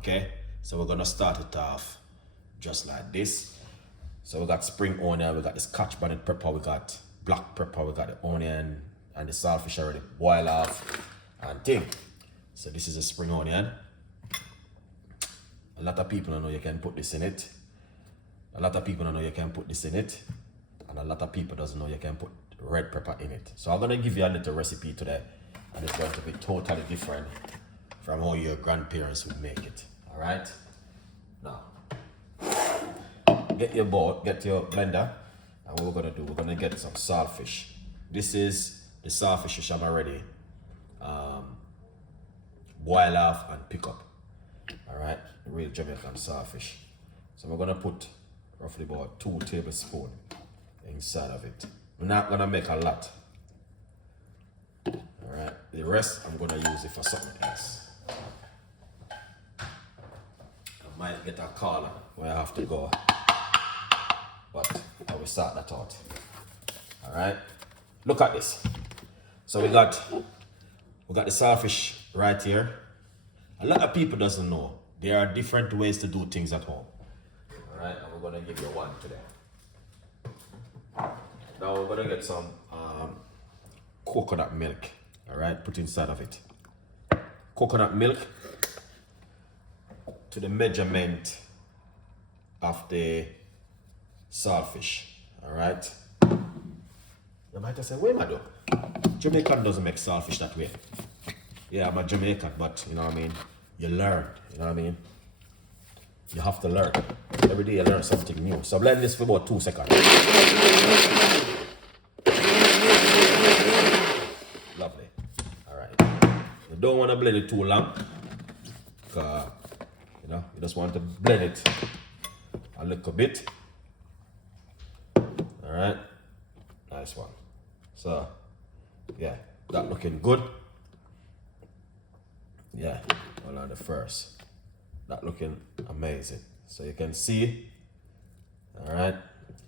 Okay, so we're gonna start it off just like this. So we got spring onion, we got the scotch bonnet pepper, we got black pepper, we got the onion and the saltfish already boil off and thing. So this is a spring onion. A lot of people don't know you can put this in it. A lot of people don't know you can put this in it. And a lot of people doesn't know you can put red pepper in it. So I'm gonna give you a little recipe today, and it's going to be totally different from how your grandparents would make it. All right? Now, get your bowl, get your blender, and what we're gonna do, we're gonna get some saltfish. This is the saltfish which I'm already boil off and pick up. All right, real Jamaican saltfish. So we're gonna put roughly about 2 tablespoons inside of it. We're not gonna make a lot. All right, the rest I'm gonna use it for something else. I might get a call where I have to go, but I will sort that out. All right, look at this. So we got the saltfish right here. A lot of people doesn't know there are different ways to do things at home. All right, and we're gonna give you one today. Now we're gonna get some coconut milk. All right, put inside of it. Coconut milk to the measurement of the saltfish. All right. You might have said, wait, madam, Jamaican doesn't make saltfish that way. Yeah, I'm a Jamaican, but you know what I mean? You learn, you know what I mean? You have to learn. Every day you learn something new. So blend this for about 2 seconds. Lovely. All right. You don't want to blend it too long, because you know, you just want to blend it a little bit. All right. Nice one. So, yeah, that looking good. Yeah, hold on the first. That looking amazing. So you can see, all right,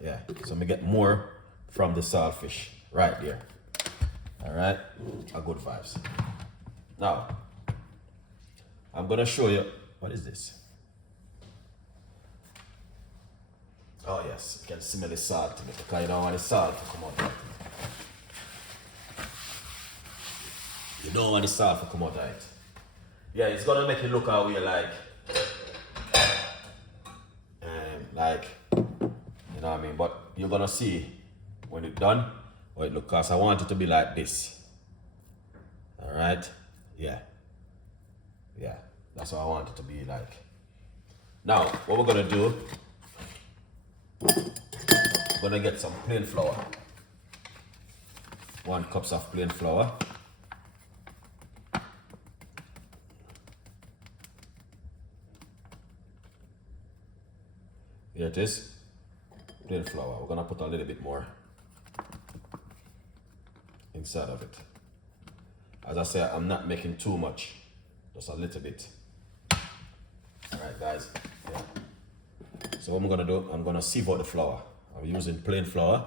yeah. So me get more from the saltfish right there. All right, a good vibes. Now, I'm gonna show you, what is this? Oh yes, you can smell the salt in it, because you don't want the salt to come out of it. You don't want the salt to come out of it. Yeah, it's gonna make it look how we like, you know what I mean? But you're gonna see when it's done, how it looks, because I want it to be like this. All right? Yeah. Yeah, that's what I want it to be like. Now, what we're gonna do, we're gonna get some plain flour. 1 cup of plain flour. Here it is, plain flour. We're gonna put a little bit more inside of it. As I say, I'm not making too much, just a little bit. All right, guys. Yeah. So what I'm gonna do, I'm gonna sieve out the flour. I'm using plain flour,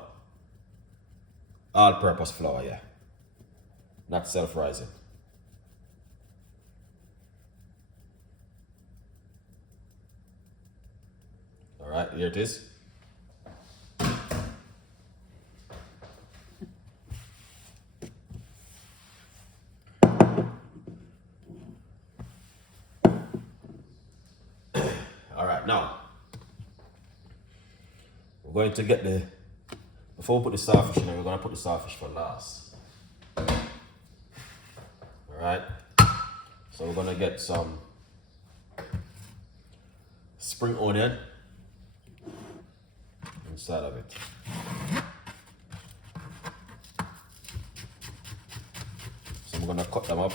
all-purpose flour, yeah, not self-rising. All right, here it is. All right, now we're going to get before we put the saltfish in there, we're going to put the saltfish for last. All right, so we're going to get some spring onion inside of it. So I'm gonna cut them up.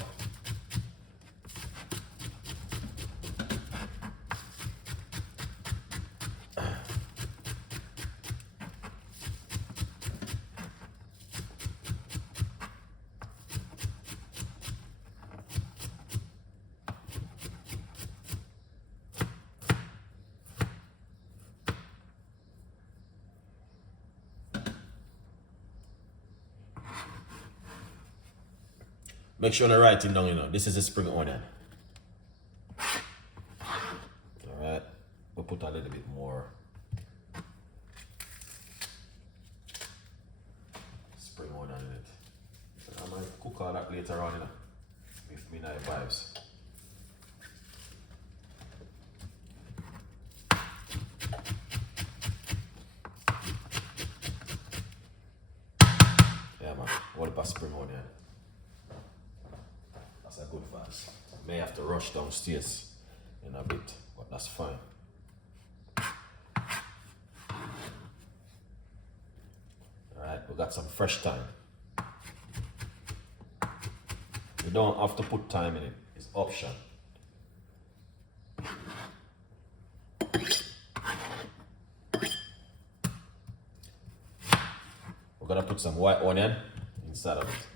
Make sure to write it down, you know. This is a spring onion. we'll put a little bit more spring onion in it. I might cook all that later on, you know, if me not vibes. Yeah man, what about spring onion? That's a good vibe. May have to rush downstairs in a bit, but that's fine. Alright, we got some fresh thyme. You don't have to put thyme in it, it's option. We're gonna put some white onion inside of it.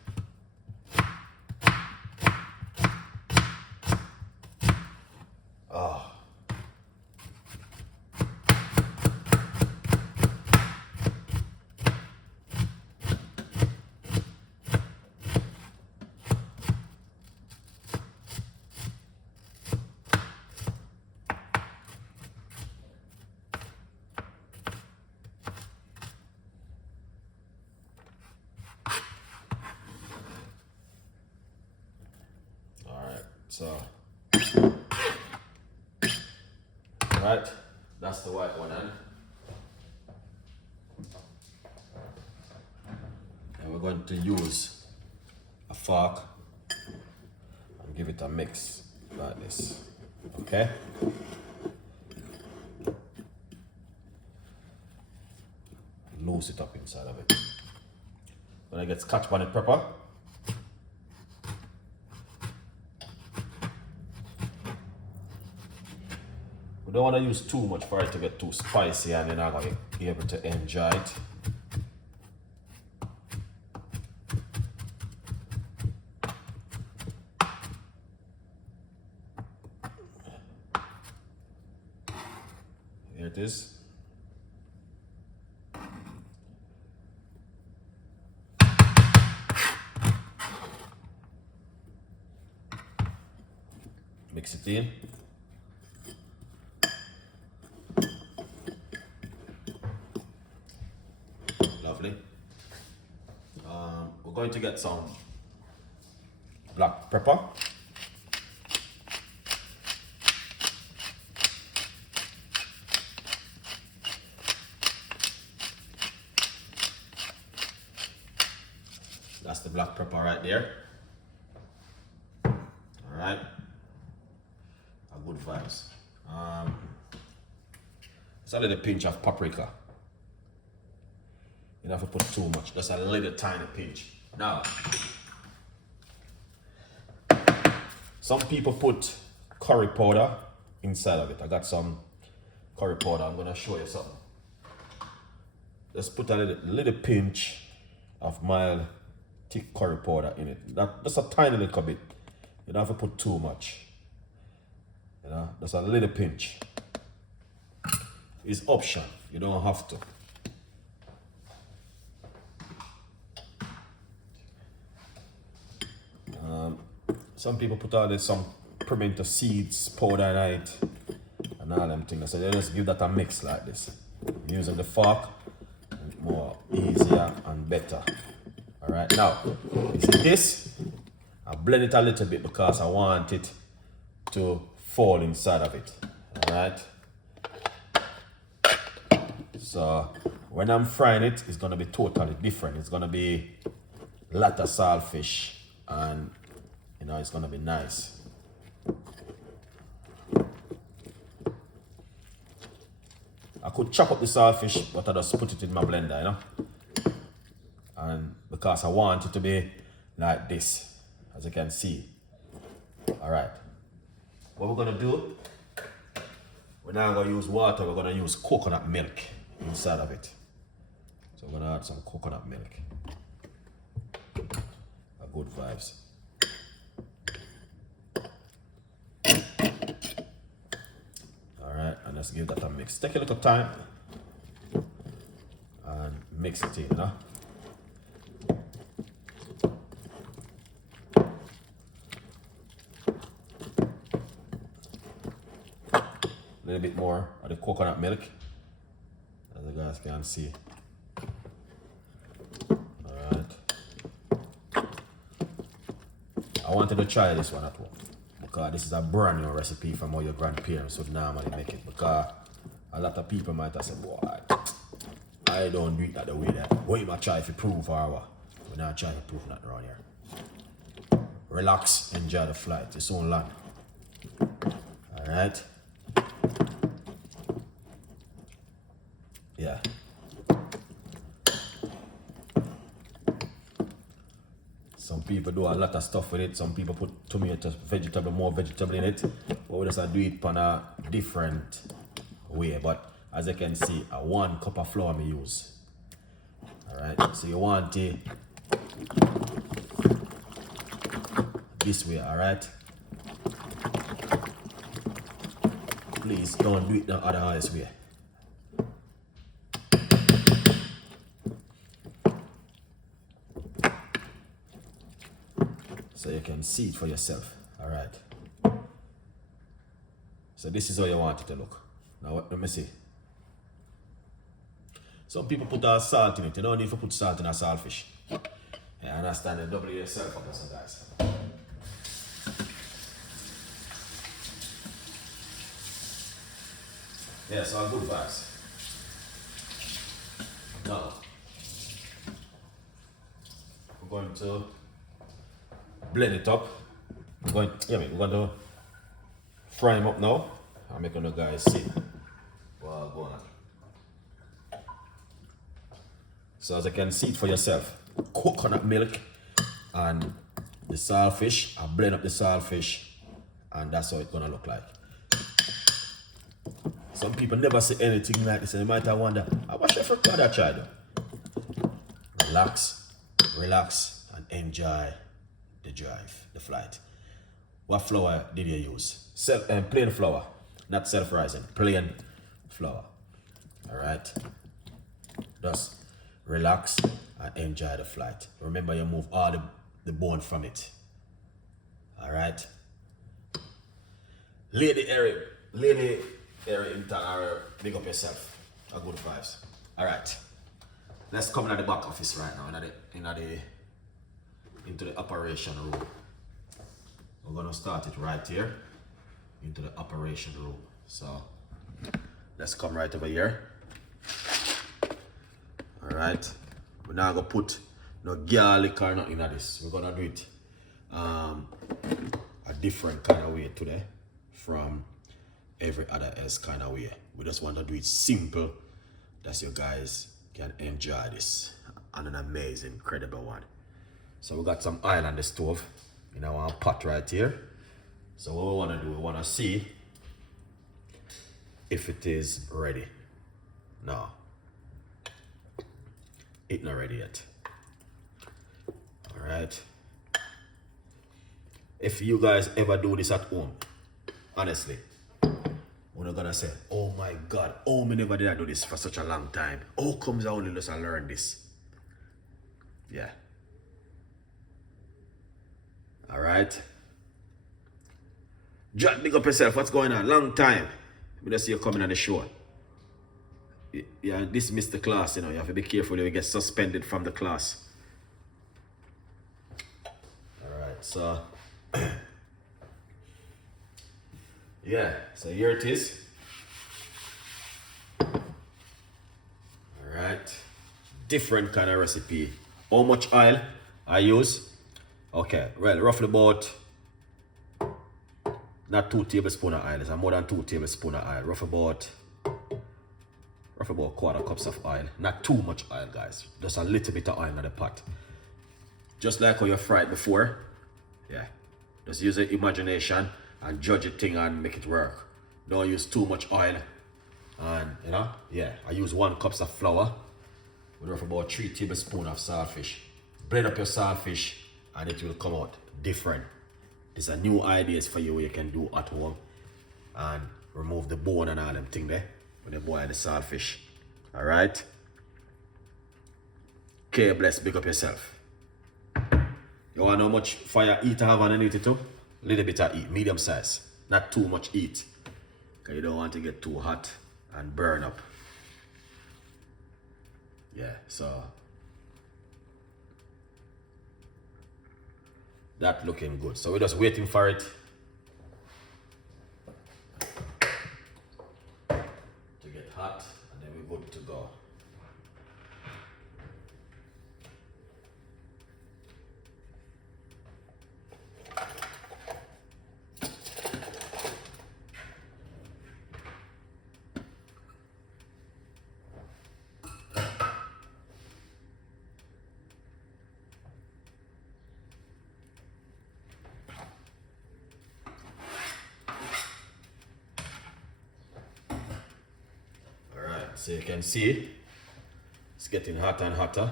So, right, that's the white onion. And we're going to use a fork and give it a mix like this, okay? Loose it up inside of it. When I get scotch bonnet pepper, don't want to use too much for it to get too spicy and you're not going to be able to enjoy it. Here it is. Mix it in. Lovely. We're going to get some black pepper. That's the black pepper right there. All right. A good vibes. It's a little pinch of paprika. You don't have to put too much, just a little tiny pinch. Now, some people put curry powder inside of it. I got some curry powder, I'm gonna show you something. Just put a little pinch of mild thick curry powder in it. Just a tiny little bit. You don't have to put too much. You know, just a little pinch. It's option, you don't have to. Some people put all this some pimento seeds powder in it and all them things. So they just give that a mix like this. Using the fork, more easier and better. Alright, now, you see this? I blend it a little bit because I want it to fall inside of it. Alright? So, when I'm frying it, it's going to be totally different. It's going to be a lot of saltfish and you know, it's gonna be nice. I could chop up the saltfish, but I just put it in my blender, you know. And because I want it to be like this, as you can see. All right. What we're gonna do? We're not gonna use water. We're gonna use coconut milk inside of it. So we're gonna add some coconut milk. A good vibes. And let's give that a mix. Take a little time and mix it in, you know. a little bit more of the coconut milk, as you guys can see. Alright. I wanted to try this one at home because this is a brand new recipe from how your grandparents would normally make it, because a lot of people might have said, boy, I don't do it that the way that. What you might try if you prove or what? We're not trying to prove nothing around here. Relax, enjoy the flight. It's on land. Alright. Yeah. Some people do a lot of stuff with it. Some people put tomatoes, more vegetable in it. But we just do it on a different way. But as you can see, a 1 cup of flour me use. Alright, so you want it this way, alright? Please don't do it the other way. So you can see it for yourself, alright? So this is how you want it to look. Now let me see. Some people put salt in it. You don't need to put salt in a saltfish. Yeah, understand it. Double yourself up, so guys. Yeah, so good vibes. Now, we're going to blend it up. We're going to fry them up now. I'm making you guys see what's going on. So as you can see it for yourself, coconut milk and the saltfish. I blend up the saltfish, and that's how it's gonna look like. Some people never say anything like this, and you might have wonder, what Chef Ricardo tried? Relax, and enjoy the drive, the flight. What flour did you use? Plain flour, not self-rising, plain flour. All right, just relax and enjoy the flight. Remember, you move all the bone from it. All right. Lady Eric, big up yourself. A good vibes. All right. Let's come into the back office right now, into the operation room. We're gonna start it right here, into the operation room. So let's come right over here. Alright, we're not gonna put no garlic or nothing in this. We're gonna do it a different kind of way today from every other else kind of way. We just want to do it simple, that you guys can enjoy this on an amazing, incredible one. So we got some oil on the stove in our pot right here. So what we want to do, we want to see if it is ready. No, it's not ready yet. All right. If you guys ever do this at home, honestly, we're not gonna say, oh my God, oh, me never did I do this for such a long time. How comes I only just learn this? Yeah. All right. Just big up yourself. What's going on? Long time. We just see you coming on the show. Yeah, dismiss the class, you know. You have to be careful, you get suspended from the class. Alright, so yeah, so here it is. Alright. Different kind of recipe. How much oil I use? Okay, well, roughly about not 2 tablespoons of oil, it's more than 2 tablespoons of oil. Roughly about quarter cups of oil. Not too much oil, guys. Just a little bit of oil in the pot. Just like how you fried before. Yeah. Just use your imagination and judge it thing and make it work. Don't use too much oil. And you know, yeah. I use 1 cup of flour with roughly about 3 tablespoons of saltfish. Blend up your saltfish and it will come out different. These are new ideas for you can do at home. And remove the bone and all them thing there when you boil the saltfish. Alright? Okay, bless, big up yourself. You want how much fire heat I have underneath it too? Little bit of heat, medium size. Not too much heat. because you don't want to get too hot and burn up. Yeah, so that looking good. So we're just waiting for it to get hot, and then we're good to go. So you can see it's getting hotter and hotter.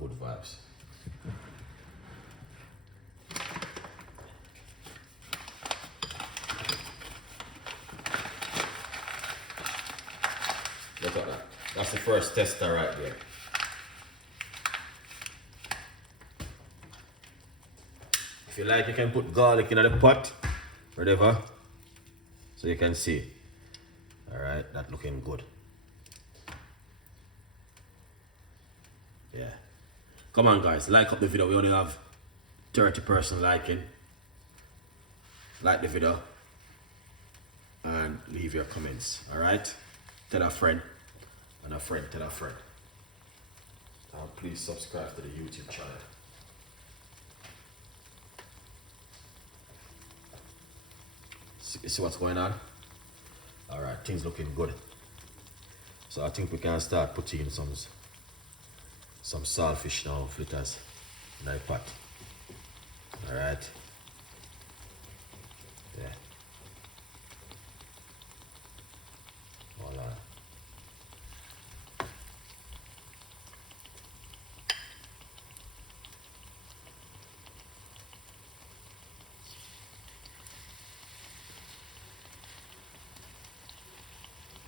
Good vibes. Look at that. That's the first tester right there. If you like, you can put garlic in the pot, whatever, so you can see. All right, that looking good. Yeah. Come on guys, like up the video. We only have 30% liking. Like the video and leave your comments. Alright? Tell a friend and a friend tell a friend. And please subscribe to the YouTube channel. See what's going on? Alright, things looking good. So I think we can start putting some saltfish now, fritters, in the pot. Alright. Yeah. Voila.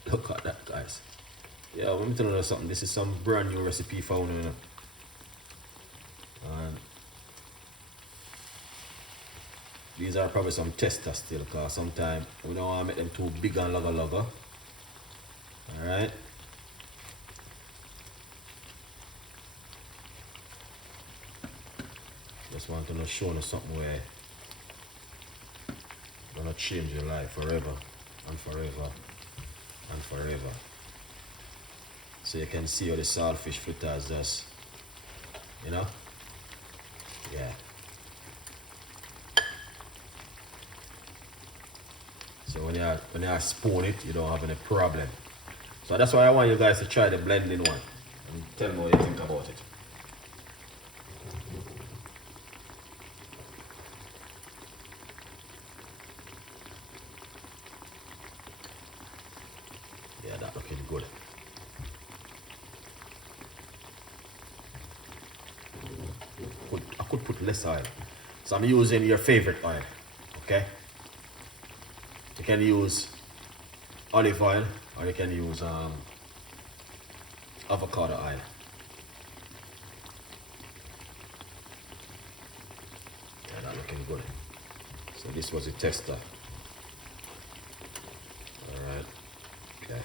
Look at that, guys. Yeah, let me tell you something. This is some brand new recipe for you, and these are probably some testers still, because sometimes we don't want to make them too big and lugger. Alright. Just want to show you something where gonna change your life forever and forever and forever. So you can see how the saltfish fritters does, you know? Yeah. So when you spoon it, you don't have any problem. So that's why I want you guys to try the blending one and tell me what you think about it. Yeah, that looking good. I could put less oil. So I'm using your favorite oil, okay? You can use olive oil or you can use avocado oil. Yeah, that looking good. So this was the tester. Alright, okay.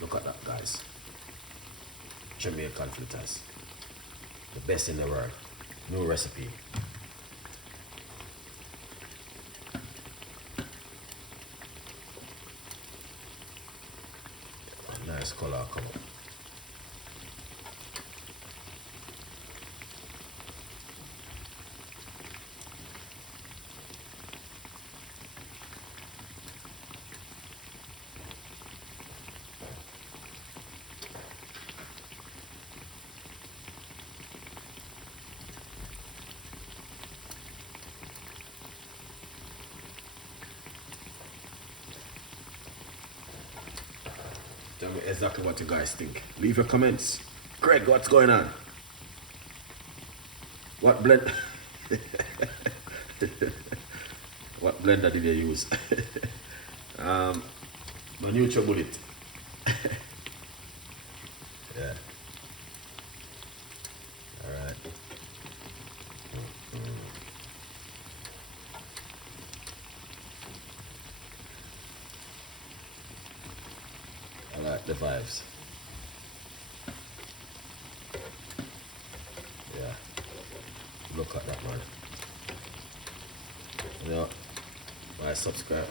Look at that, guys. Jamaican fritters. The best in the world. New recipe. Nice color come up. exactly what you guys think. Leave your comments. Greg, what's going on? What blend? What blender did you use? My NutriBullet. Yeah. All right. I like the vibes. Yeah. Look at that, man. You know, why subscribe?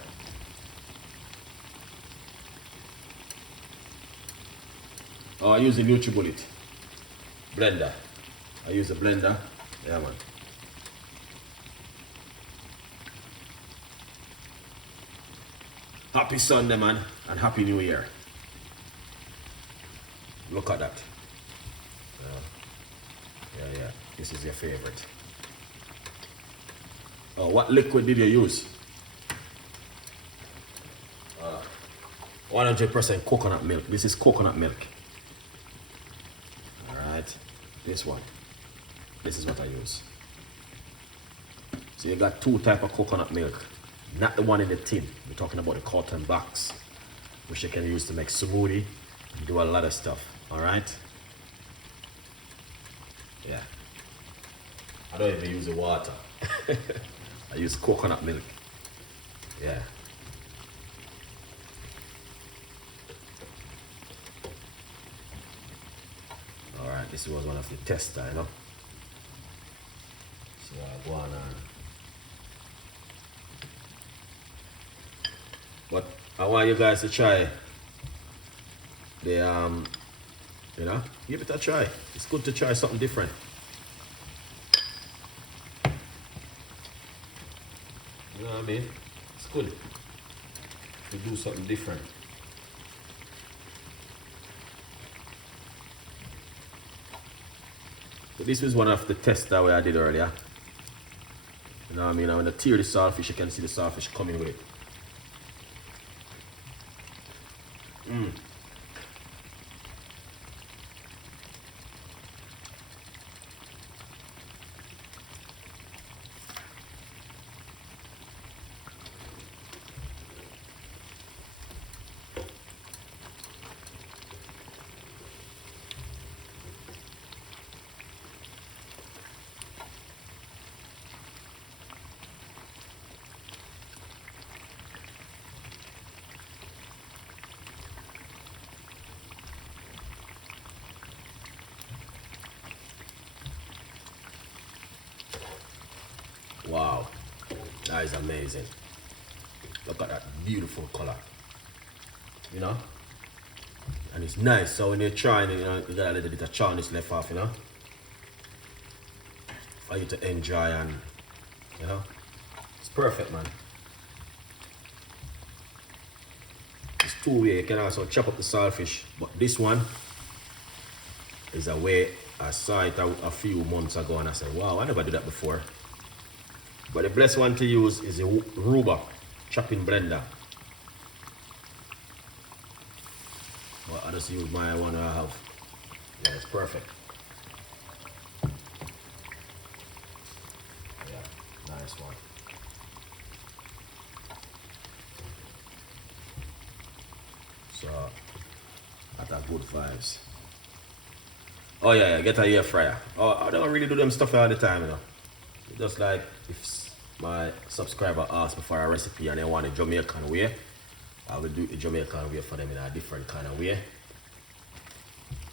Oh, I use the NutriBullet blender. I use a blender. Yeah, man. Happy Sunday, man, and Happy New Year. Look at that. Yeah. This is your favorite. Oh, what liquid did you use? 100% coconut milk. This is coconut milk. All right, this one. This is what I use. So you got two type of coconut milk, not the one in the tin. We're talking about the cotton box, which you can use to make smoothie and do a lot of stuff. All right. Yeah. I don't even use the water. I use coconut milk. Yeah. All right, this was one of the tester, you know. So I go on. But I want you guys to try the you know, give it a try. It's good to try something different. You know what I mean? It's good to do something different. So this was one of the tests that way I did earlier. You know what I mean? When I tear the saltfish, you can see the saltfish coming with it. Wow, that is amazing. Look at that beautiful color. You know? And it's nice, so when you're trying, you know, you got a little bit of charness left off, you know? For you to enjoy and, you know? It's perfect, man. It's two way, you can also chop up the saltfish, but this one is a way I saw it a few months ago and I said, wow, I never did that before. But the best one to use is the Ruba chopping blender. Well, I just use my one I have. Yeah, it's perfect. Yeah, nice one. So, that's a good vibes. Oh yeah, get a air fryer. Oh, I don't really do them stuff all the time, you know. Just like if my subscriber asks me for a recipe and they want a Jamaican way, I will do the Jamaican way for them in a different kind of way.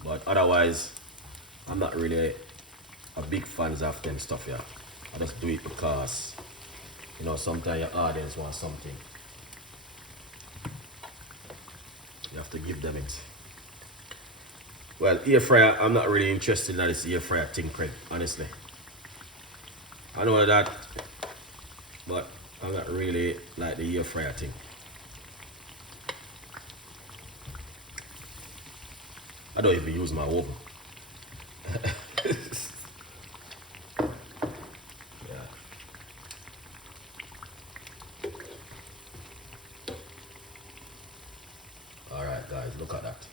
But otherwise, I'm not really a big fan of them stuff here. I just do it because, you know, sometimes your audience wants something. You have to give them it. Well, air fryer, I'm not really interested in this air fryer thing, Craig, honestly. I know that, but I'm not really like the air fryer thing. I don't even use my oven. Yeah. All right, guys, look at that.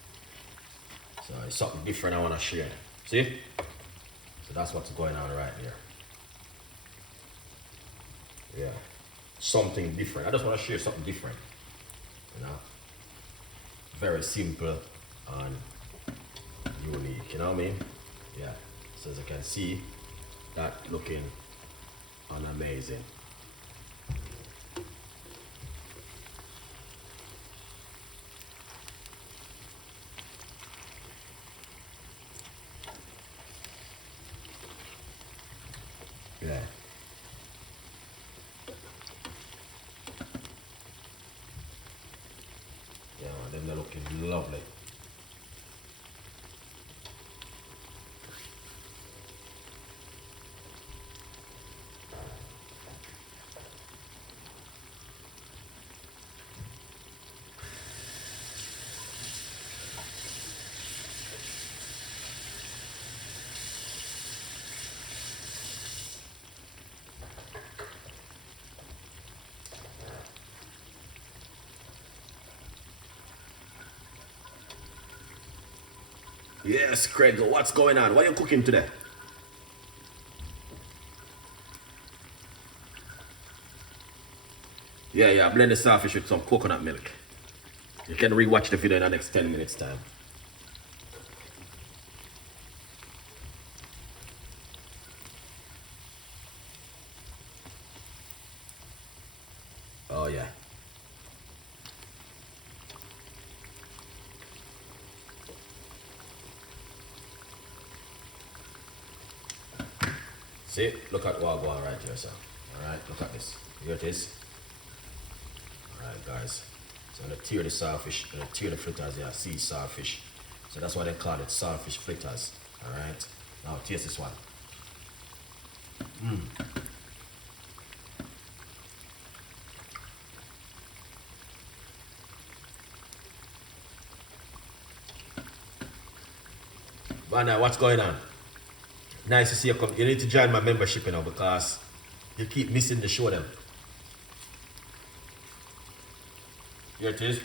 There's something different I want to share. See? So that's what's going on right there. Yeah. Something different. I just want to share something different. You know? Very simple and unique. You know what I mean? Yeah. So as you can see, that looking amazing. Yeah. Yeah, them they're looking lovely. Yes, Craig, what's going on? What are you cooking today? Yeah, blend the starfish with some coconut milk. You can rewatch the video in the next 10 minutes time. Oh yeah. See, look at what I got right here, sir. Alright, look at this. Here it is. Alright guys. So I'm gonna tear the saltfish, I'm gonna tear the fritters here, sea saltfish. So that's why they call it saltfish fritters. Alright. Now taste this one. Vanda, what's going on? Nice to see you come. You need to join my membership, you know, because you keep missing the show them. Here it is.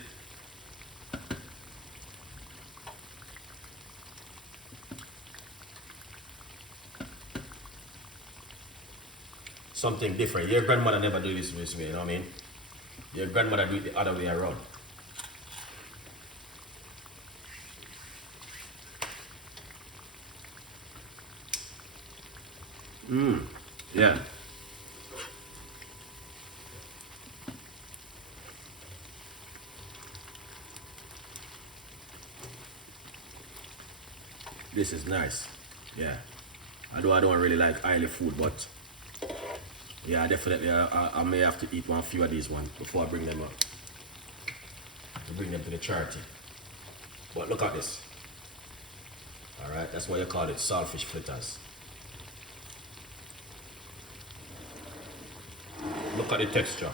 Something different. Your grandmother never do this way, you know what I mean? Your grandmother do it the other way around. Yeah. This is nice. Yeah. Although I don't really like oily food, but yeah, definitely I may have to eat one few of these ones before I bring them up. To bring them to the charity. But look at this. Alright, that's why you call it saltfish fritters. Look at the texture.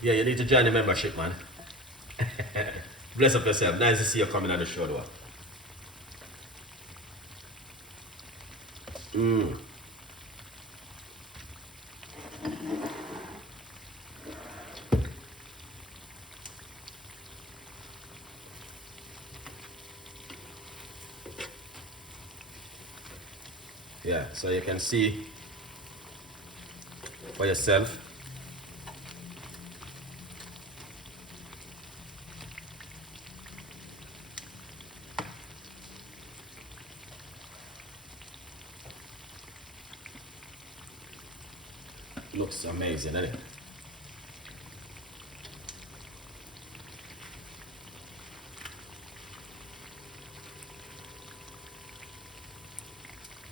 Yeah, you need to join the membership, man. Bless up yourself. Nice to see you coming on the show, though. Yeah, so you can see for yourself. Looks amazing, isn't it?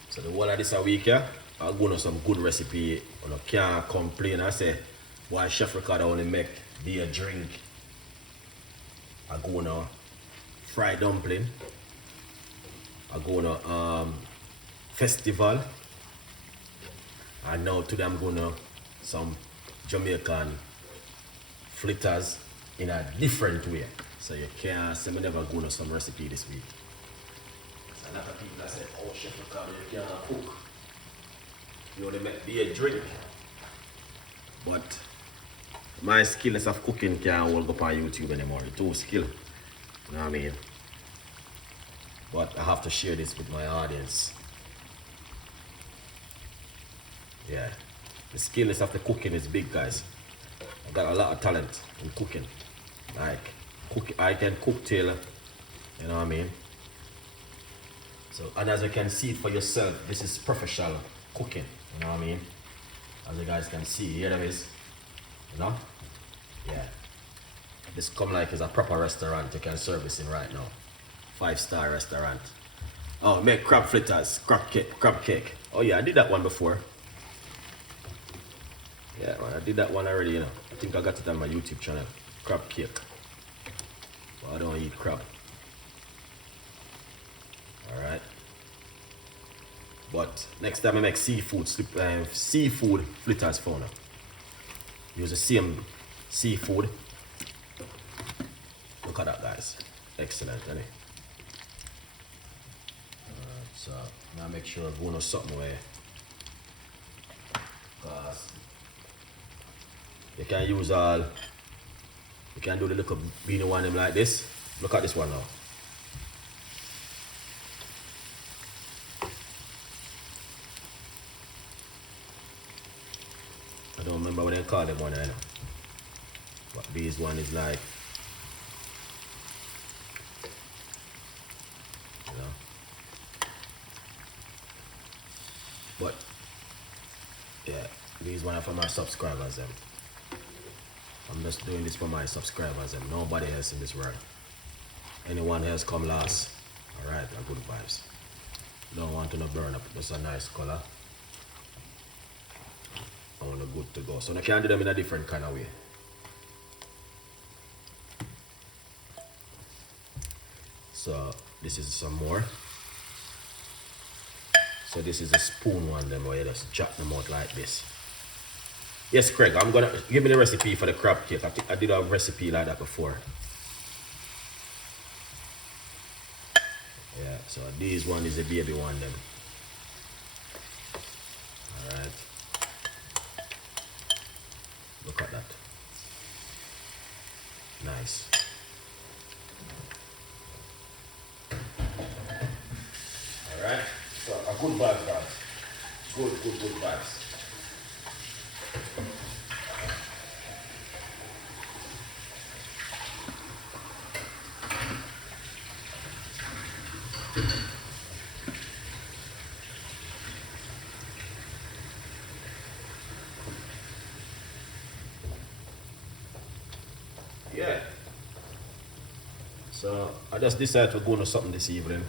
So the whole of this a week, yeah, I'll go on some good recipe. And I can't complain. I say, why Chef Ricardo only make beer drink. I go on fried dumpling. I go on festival. And now today I'm going to some Jamaican fritters in a different way. So you can't say me never go on some recipe this week. A lot of people that say, oh, Chef Ricardo, you can't cook. you only make beer drink. But my skills of cooking can't hold up on YouTube anymore. It's too skill. You know what I mean? But I have to share this with my audience. Yeah. The skills of the cooking is big, guys. I got a lot of talent in cooking. Like, I can cook till, you know what I mean? So, and as you can see it for yourself, this is professional cooking, you know what I mean? As you guys can see, here it is, you know? Yeah. This come like it's a proper restaurant you can service in right now. 5-star restaurant. Oh, make crab fritters, crab cake. Oh yeah, I did that one before. Yeah, man, I did that one already, you know. I think I got it on my YouTube channel, crab cake. But I don't eat crab. Alright. But next time I make seafood fritters for now. Use the same seafood. Look at that, guys. Excellent, isn't it? Alright, so now make sure I go on something away. Because you can use all, you can do the little beanie one them like this. Look at this one now. I don't remember what they call them one, I know. But this one is like, you know. But yeah, these one are for my subscribers. I'm just doing this for my subscribers and nobody else in this world. Anyone else come last, alright, good vibes. Don't want to no burn up, just a nice color. I want good to go. So I can do them in a different kind of way. So this is some more. So this is a spoon one them where you just chop them out like this. Yes, Craig, I'm gonna give me the recipe for the crab cake. I think I did a recipe like that before. Yeah, so this one is a baby one then. Alright. Look at that. Nice. Alright. So a good vibes, guys. Good vibes. Yeah. So I just decided to go into something this evening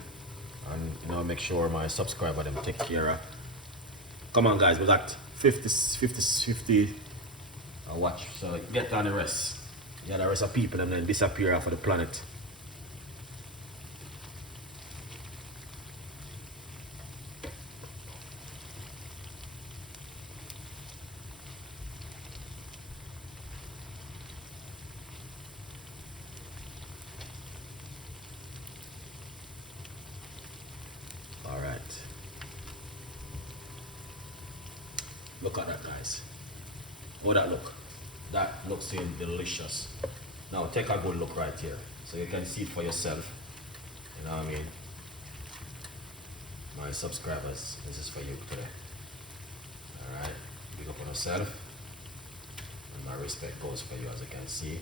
and make sure my subscriber them take care of. Come on guys, we got 50 watch. So get on the rest. Yeah, the rest of people and then disappear off of the planet. Look at that, guys. Oh, that look. That looks delicious. Now take a good look right here, so you can see it for yourself. You know what I mean? My subscribers, this is for you today. All right, big up on yourself. And my respect goes for you, as you can see.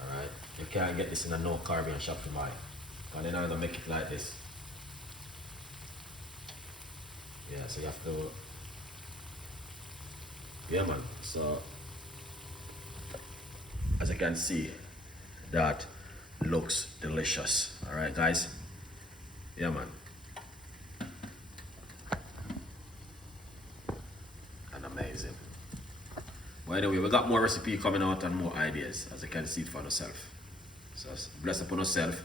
All right, you can't get this in a no Caribbean shop to buy. And they're not gonna make it like this. Yeah, so you have to. Yeah, man. So, as you can see, that looks delicious. All right, guys. Yeah, man. And amazing. Well, anyway, we got more recipe coming out and more ideas, as you can see it for yourself. So, bless upon yourself.